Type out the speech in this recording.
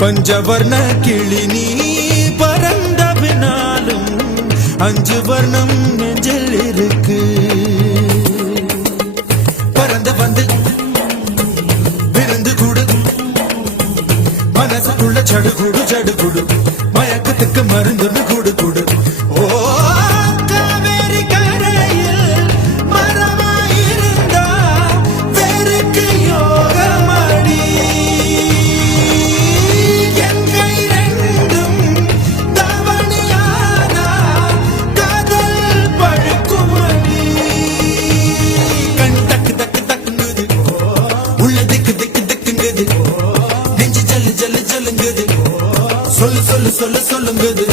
பஞ்சவர்ண கிளி நீ பறந்த பின்னாலும் 5 வர்ணம் நெஞ்சில் இருக்கு. பறந்து வந்து விருந்து கூடு மனசுக்குள்ள சடுகுடு சடுகுடு மயக்கத்துக்கு மருந்துன்னு கூடு கூடு. ஓ காவேரி கரையில் மரமாயிருந்தா வேருக்கு யோகமடி. என் கை ரெண்டும் தவணியானா காதல் பழுக்குமடி. கண் தக்கு தக்கு தக்குங்குது, உள்ள திக்கு திக்கு திக்குங்குது, நெஞ்சு ஜல்லு ஜல்லு ஜல்லுங்குது, சொல்லு சொல்லு சொல்லு சொல்லுங்குது.